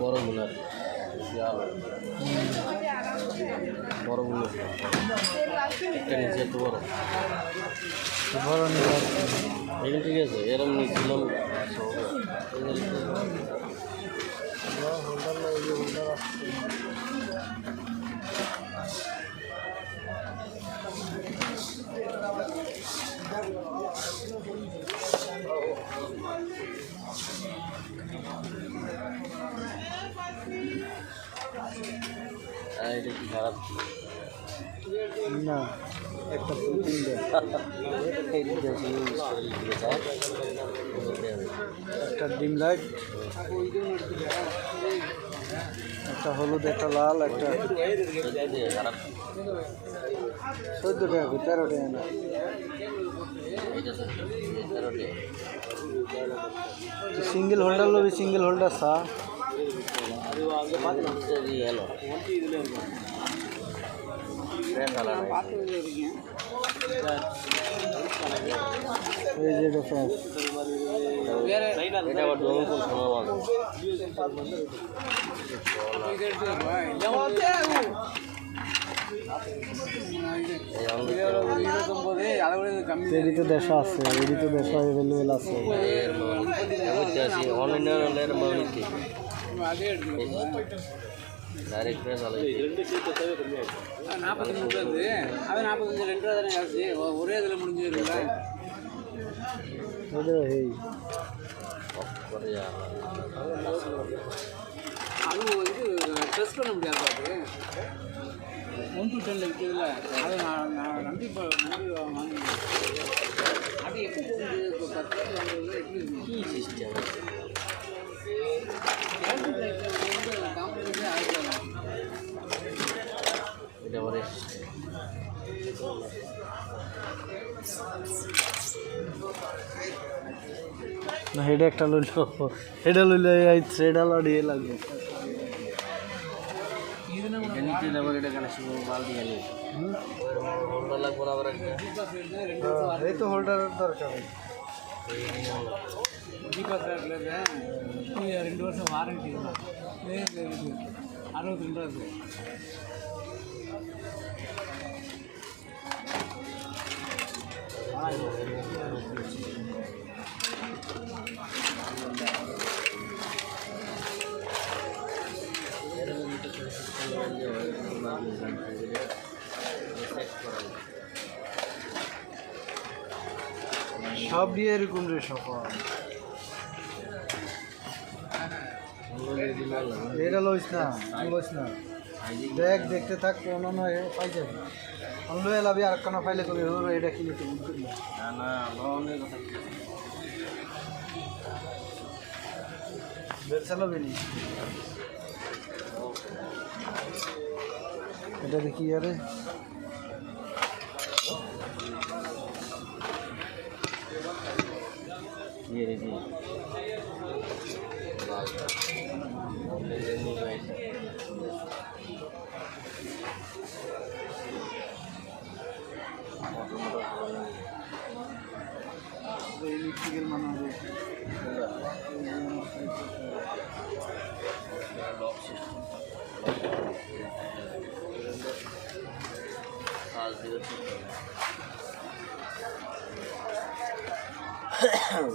বড় গুলো বড়গুলো একটা নিচে একটু বড় বড় নিয়ে এগুলো ঠিক আছে এরম নিয়েছিলাম এটা কি খারাপ না একটা একটা ডিম লাইট একটা হলুদ একটা লাল একটা 14 টাকা 13 টাকা না সিঙ্গেল হোল্ডার লোবি সিঙ্গেল হোল্ডার সা এই যে ডিফারেন্স এটা আবার ডোম কোন সময় এদিকে দেশ আছে এদিকে দেশ অ্যাভেলেবেল আছে డైరెక్ట్ ప్రైస్ అలాగే நாற்பத்தஞ்சு அது 45 2 ரூபா தானே காசு ஒரே இதில் முடிஞ்சிருக்குல்ல அது இது டெஸ்ட் பண்ண முடியாது அது 1 to 10 இருக்குதுல்ல அதை நான் நம்பி வாங்கி அது எப்படி தெரிஞ்சு இப்போ 10 ரூபா வாங்குறது எப்படி சிஸ்டம் এটা বলে না এটা একটা লইল এই থ্রেড আলো দিয়ে লাগবে এনিতে লেবার এটা কানেকশন মাল দিয়ে নি হোল্ডার লাগবে না আবার একটা এই তো হোল্ডারের দরকার தீபா கிராக்கில் 2 வருஷம் வாரண்டி இருக்குது 62 ரூபா இருக்குது সব দিয়ে এরকম রে সফল এটা লইস না দেখ দেখতে থাক কোনো নয় পাই যাবে অন্য এলাবি আর কোনো ফাইলে কবি এটা কিনে তো বুঝলি না না অনেক কথা বের চালাবি নি এটা দেখি আরে ये रे जी ইলেকট্রিক্যাল মানে হবে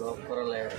লক করা লাগে